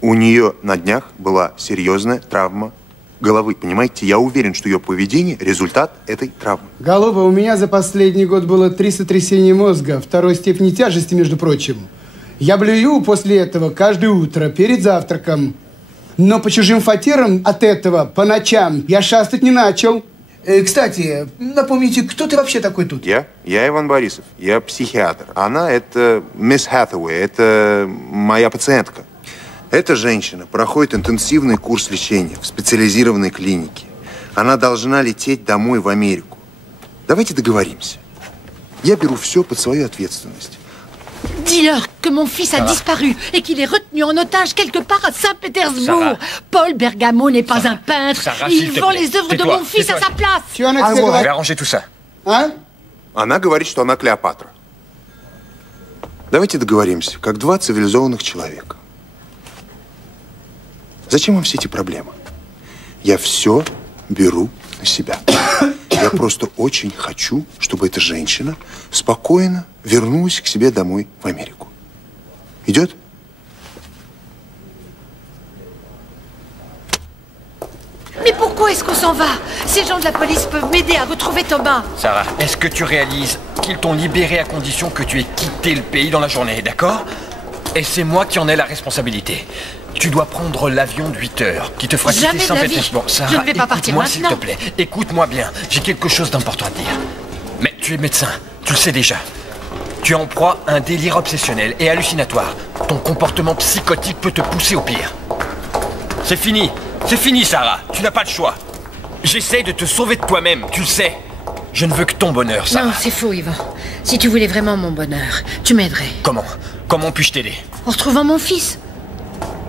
У нее на днях была серьезная травма головы, понимаете? Я уверен, что ее поведение – результат этой травмы. Голуба, у меня за последний год было 3 сотрясения мозга, второй степени тяжести, между прочим. Я блюю после этого каждое утро, перед завтраком. Но по чужим фатерам от этого по ночам я шастать не начал. Кстати, напомните, кто ты вообще такой тут? Я Иван Борисов, я психиатр. Она – это мисс Хэтэуэй, это моя пациентка. Эта женщина проходит интенсивный курс лечения в специализированной клинике. Она должна лететь домой в Америку. Давайте договоримся. Я беру все под свою ответственность. Dis-leur que mon fils a disparu et qu'il est retenu en otage quelque part à Saint-Pétersbourg. Paul Bergamo n'est pas un peintre. Il vend les œuvres de mon fils à sa place. Je vais arranger tout ça. Она говорит, что она Клеопатра. Давайте договоримся, как два цивилизованных человека. Зачем вам все эти проблемы? Я все беру на себя. Я просто очень хочу, чтобы эта женщина спокойно вернулась к себе домой в Америку. Идет? Mais pourquoi est-ce qu'on s'en va? Ces gens de la police peuvent m'aider à retrouver Thomas. Sarah, est-ce que tu réalises qu'ils t'ont libéré à condition que tu aies quitté le pays dans la journée, d'accord? Et c'est moi qui en ai la responsabilité. Tu dois prendre l'avion de 8 heures qui te fera quitter Saint-Pétersbourg. Sarah, je ne vais pas partir écoute-moi s'il maintenant. te plaît. Écoute-moi bien. J'ai quelque chose d'important à te dire. Mais tu es médecin. Tu le sais déjà. Tu es en proie à un délire obsessionnel et hallucinatoire. Ton comportement psychotique peut te pousser au pire. C'est fini. C'est fini, Sarah. Tu n'as pas le choix. J'essaie de te sauver de toi-même. Tu le sais. Je ne veux que ton bonheur, Sarah. Non, c'est faux, Yvan. Si tu voulais vraiment mon bonheur, tu m'aiderais. Comment? Comment puis-je t'aider? En retrouvant mon fils.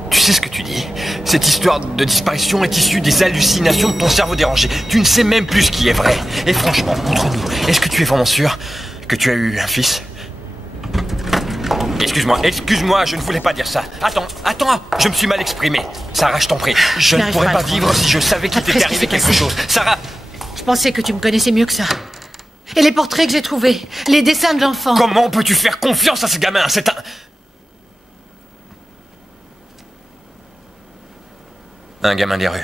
Tu sais ce que tu dis? Cette histoire de disparition est issue des hallucinations de ton cerveau dérangé. Tu ne sais même plus ce qui est vrai. Et franchement, entre nous, est-ce que tu es vraiment sûr que tu as eu un fils? Excuse-moi, je ne voulais pas dire ça. Attends, je me suis mal exprimé. Sarah, je t'en prie, je ne pourrais pas vivre si je savais qu'il t'était arrivé quelque chose. Sarah! Je pensais que tu me connaissais mieux que ça. Et les portraits que j'ai trouvés, les dessins de l'enfant. Comment peux-tu faire confiance à ce gamin? C'est un... Un gamin des rues.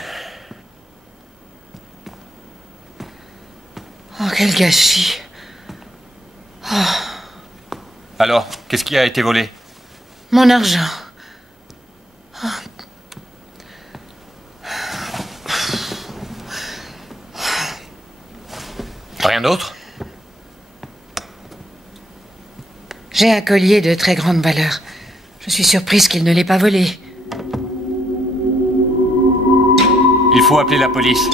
Oh, quel gâchis. Oh. Alors, qu'est-ce qui a été volé? Mon argent. Oh. Rien d'autre? J'ai un collier de très grande valeur. Je suis surprise qu'il ne l'ait pas volé. Il faut appeler la police.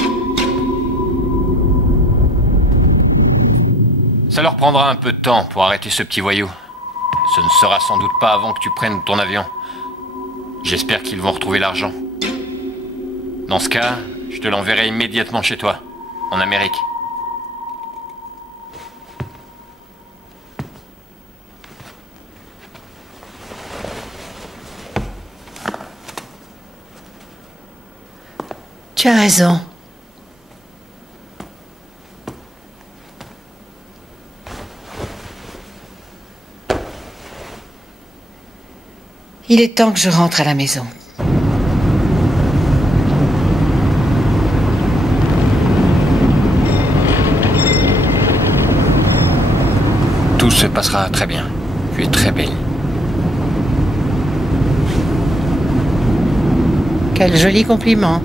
Ça leur prendra un peu de temps pour arrêter ce petit voyou. Ce ne sera sans doute pas avant que tu prennes ton avion. J'espère qu'ils vont retrouver l'argent. Dans ce cas, je te l'enverrai immédiatement chez toi, en Amérique. Tu as raison. Il est temps que je rentre à la maison. Tout se passera très bien. Tu es très belle. Quel joli compliment.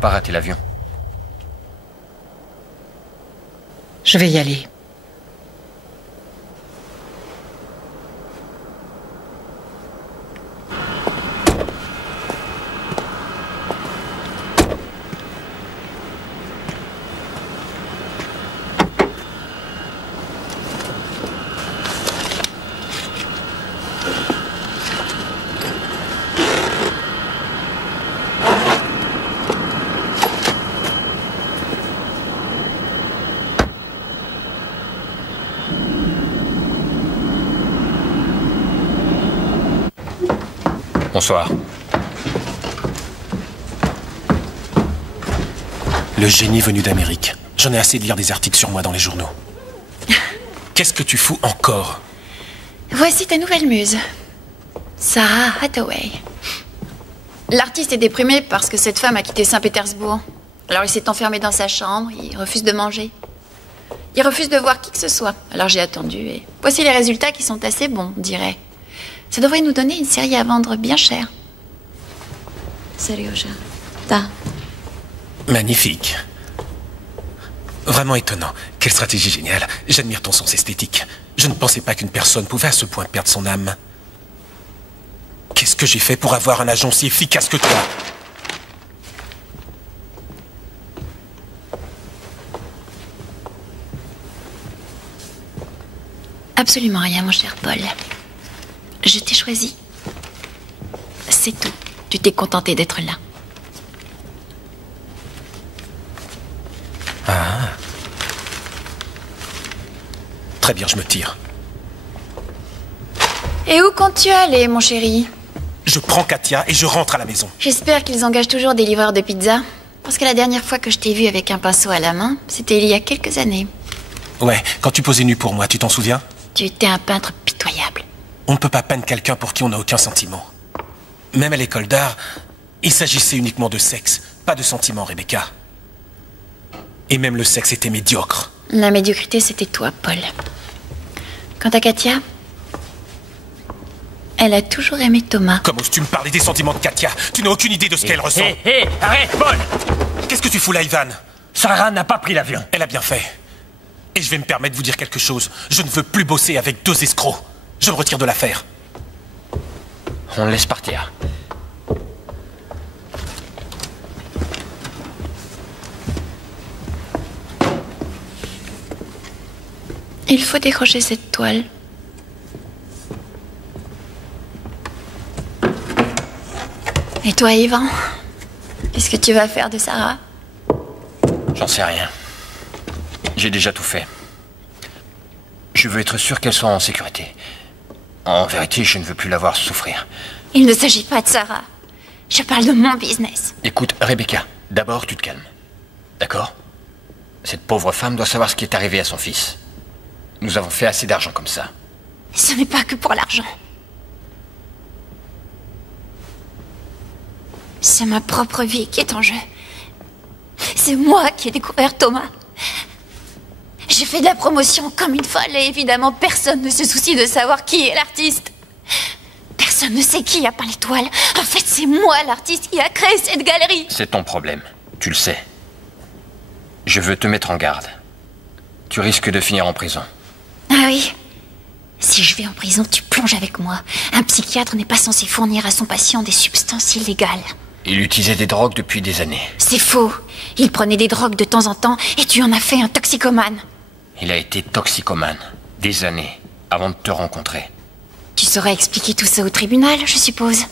pas rater l'avion. Je vais y aller. Bonsoir. Le génie venu d'Amérique. J'en ai assez de lire des articles sur moi dans les journaux. Qu'est-ce que tu fous encore? Voici ta nouvelle muse, Sarah Hathaway. L'artiste est déprimé parce que cette femme a quitté Saint-Pétersbourg. Alors il s'est enfermé dans sa chambre, il refuse de manger. Il refuse de voir qui que ce soit. Alors j'ai attendu et voici les résultats qui sont assez bons, on dirait. Ça devrait nous donner une série à vendre bien cher. Salut, Oja. Ta. Magnifique. Vraiment étonnant. Quelle stratégie géniale. J'admire ton sens esthétique. Je ne pensais pas qu'une personne pouvait à ce point perdre son âme. Qu'est-ce que j'ai fait pour avoir un agent aussi efficace que toi? Absolument rien, mon cher Paul. Je t'ai choisi. C'est tout. Tu t'es contenté d'être là. Ah. Très bien, je me tire. Et où comptes-tu aller, mon chéri? Je prends Katia et je rentre à la maison. J'espère qu'ils engagent toujours des livreurs de pizza. Parce que la dernière fois que je t'ai vu avec un pinceau à la main, c'était il y a quelques années. Ouais, quand tu posais nu pour moi, tu t'en souviens? Tu étais un peintre pitoyable. On ne peut pas peindre quelqu'un pour qui on n'a aucun sentiment. Même à l'école d'art, il s'agissait uniquement de sexe, pas de sentiments, Rebecca. Et même le sexe était médiocre. La médiocrité, c'était toi, Paul. Quant à Katia, elle a toujours aimé Thomas. Comment oses-tu me parler des sentiments de Katia? Tu n'as aucune idée de ce qu'elle ressent. Hé, arrête, Paul! Qu'est-ce que tu fous là, Ivan? Sarah n'a pas pris l'avion. Elle a bien fait. Et je vais me permettre de vous dire quelque chose. Je ne veux plus bosser avec deux escrocs. Je me retire de l'affaire. On le laisse partir. Il faut décrocher cette toile. Et toi, Yvan? Qu'est-ce que tu vas faire de Sarah? J'en sais rien. J'ai déjà tout fait. Je veux être sûr qu'elle soit en sécurité. En vérité, je ne veux plus la voir souffrir. Il ne s'agit pas de Sarah. Je parle de mon business. Écoute, Rebecca, d'abord tu te calmes. D'accord? Cette pauvre femme doit savoir ce qui est arrivé à son fils. Nous avons fait assez d'argent comme ça. Ce n'est pas que pour l'argent. C'est ma propre vie qui est en jeu. C'est moi qui ai découvert Thomas. J'ai fait de la promotion comme une folle et évidemment personne ne se soucie de savoir qui est l'artiste. Personne ne sait qui a peint les toiles. En fait, c'est moi l'artiste qui a créé cette galerie. C'est ton problème, tu le sais. Je veux te mettre en garde. Tu risques de finir en prison. Ah oui. Si je vais en prison, tu plonges avec moi. Un psychiatre n'est pas censé fournir à son patient des substances illégales. Il utilisait des drogues depuis des années. C'est faux. Il prenait des drogues de temps en temps et tu en as fait un toxicomane. Il a été toxicomane. Des années, avant de te rencontrer. Tu saurais expliquer tout ça au tribunal, je suppose.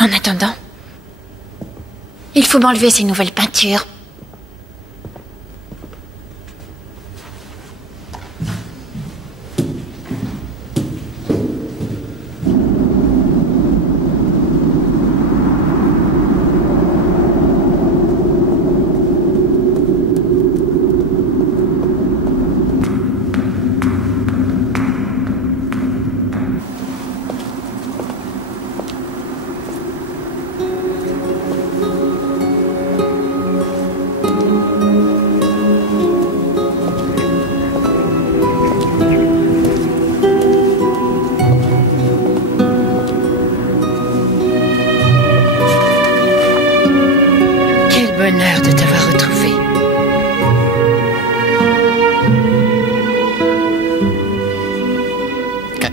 En attendant, il faut m'enlever ces nouvelles peintures.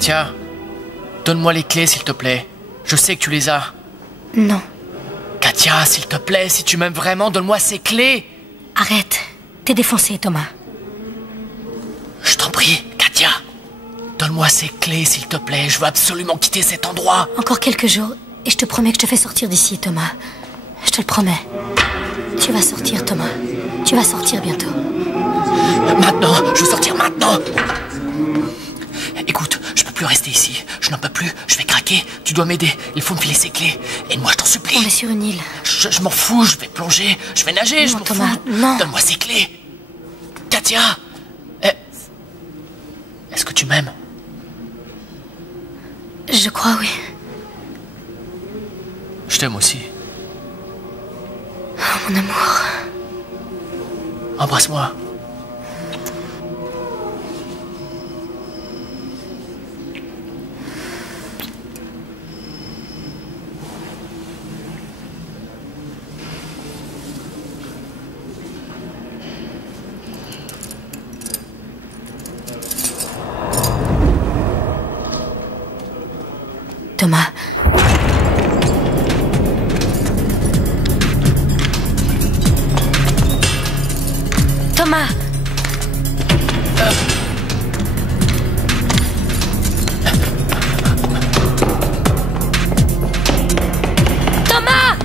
Katia, donne-moi les clés, s'il te plaît. Je sais que tu les as. Non. Katia, s'il te plaît, si tu m'aimes vraiment, donne-moi ces clés. Arrête. T'es défoncé, Thomas. Je t'en prie, Katia. Donne-moi ces clés, s'il te plaît. Je veux absolument quitter cet endroit. Encore quelques jours, et je te promets que je te fais sortir d'ici, Thomas. Je te le promets. Tu vas sortir, Thomas. Tu vas sortir bientôt. Maintenant, je veux sortir maintenant. Écoute, je peux plus rester ici. Je n'en peux plus, je vais craquer. Tu dois m'aider, il faut me filer ces clés. Aide-moi, je t'en supplie. On est sur une île. Je m'en fous, je vais plonger, je vais nager, je m'en Thomas, fous. non. Donne-moi ces clés. Katia, est-ce que tu m'aimes? Je crois, oui. Je t'aime aussi. Oh, mon amour. Embrasse-moi. Thomas. Thomas. Thomas.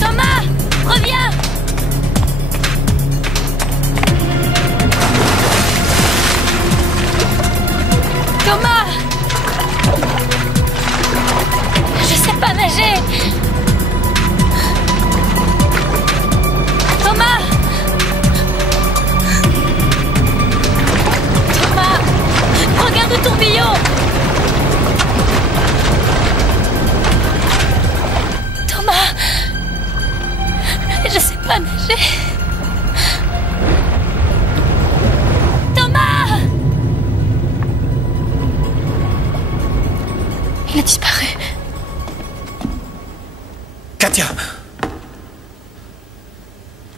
Thomas, reviens. Thomas! Je sais pas nager! Thomas! Thomas! Regarde le tourbillon! Thomas! Je sais pas nager! Thomas! Il a disparu. Katia!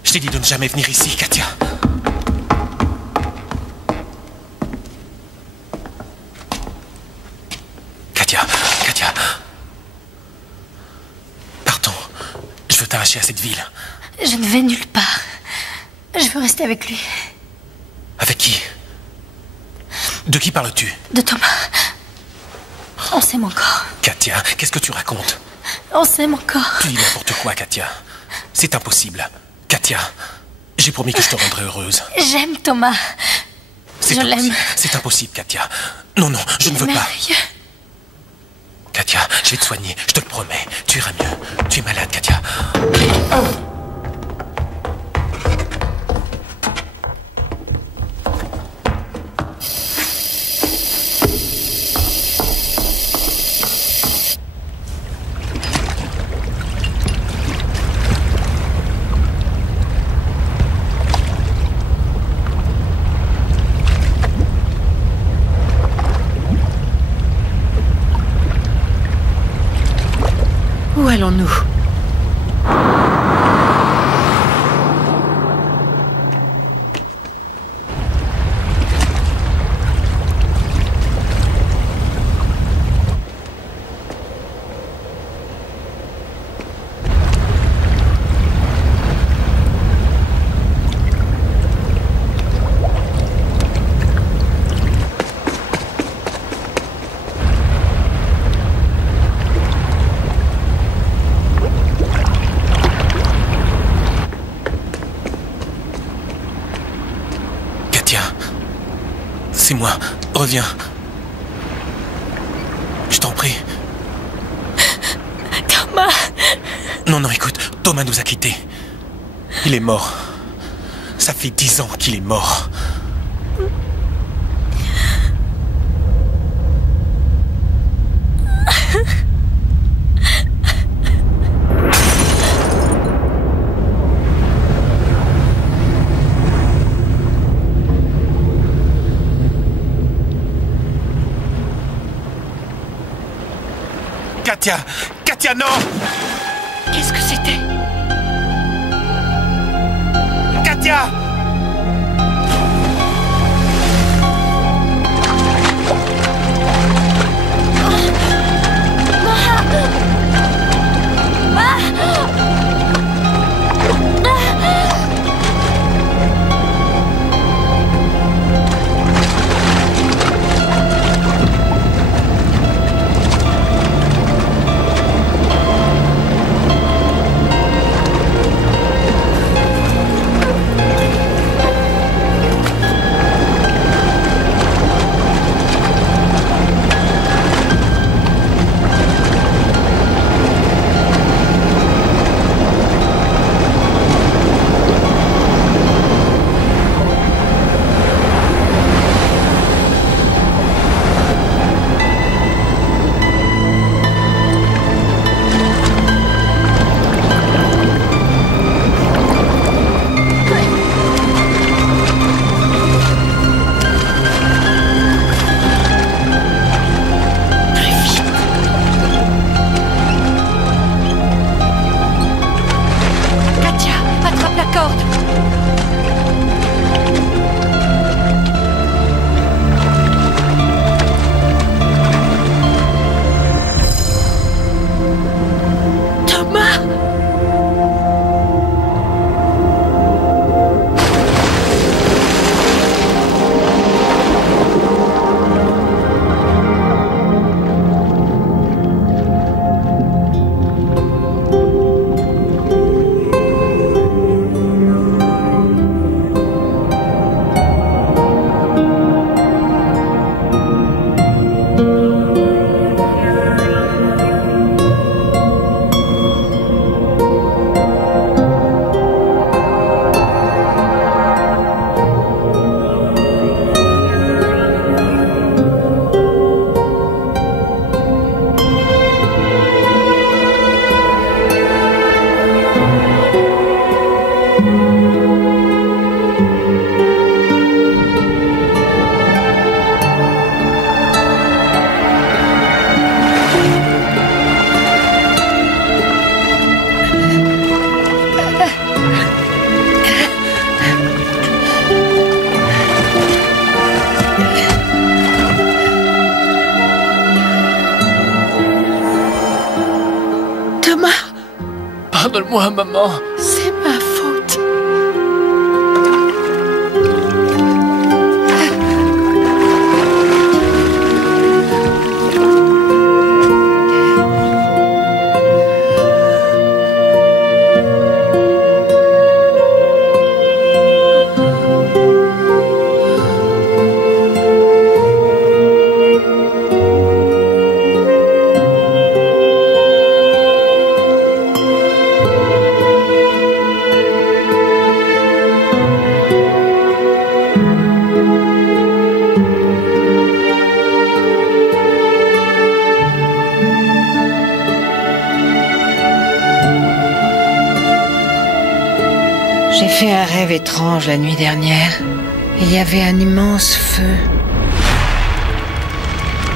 Je t'ai dit de ne jamais venir ici, Katia. Katia, Katia. Partons. Je veux t'arracher à cette ville. Je ne vais nulle part. Je veux rester avec lui. Avec qui? De qui parles-tu? De Thomas. On s'aime encore. Katia, qu'est-ce que tu racontes? On s'aime encore. Tu dis n'importe quoi, Katia. C'est impossible. Katia, j'ai promis que je te rendrais heureuse. J'aime Thomas. Je l'aime. C'est impossible, Katia. Non, non, je ne veux pas. Merveilleux. Katia, je vais te soigner, je te le promets. Tu iras mieux. Tu es malade, Katia. Où allons-nous? C'est moi. Reviens. Je t'en prie. Thomas. Non, non, écoute. Thomas nous a quittés. Il est mort. Ça fait 10 ans qu'il est mort. Katia! Katia, non! Qu'est-ce que c'était? Katia! Pardonne-moi, maman. C'est ma faute. J'ai fait un rêve étrange la nuit dernière. Il y avait un immense feu.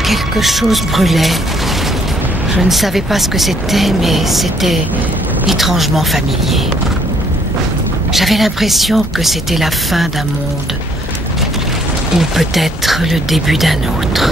Quelque chose brûlait. Je ne savais pas ce que c'était, mais c'était étrangement familier. J'avais l'impression que c'était la fin d'un monde, ou peut-être le début d'un autre.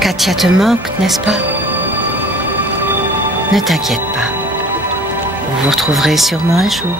Katia te manque, n'est-ce pas? Ne t'inquiète pas. Vous vous retrouverez sûrement un jour.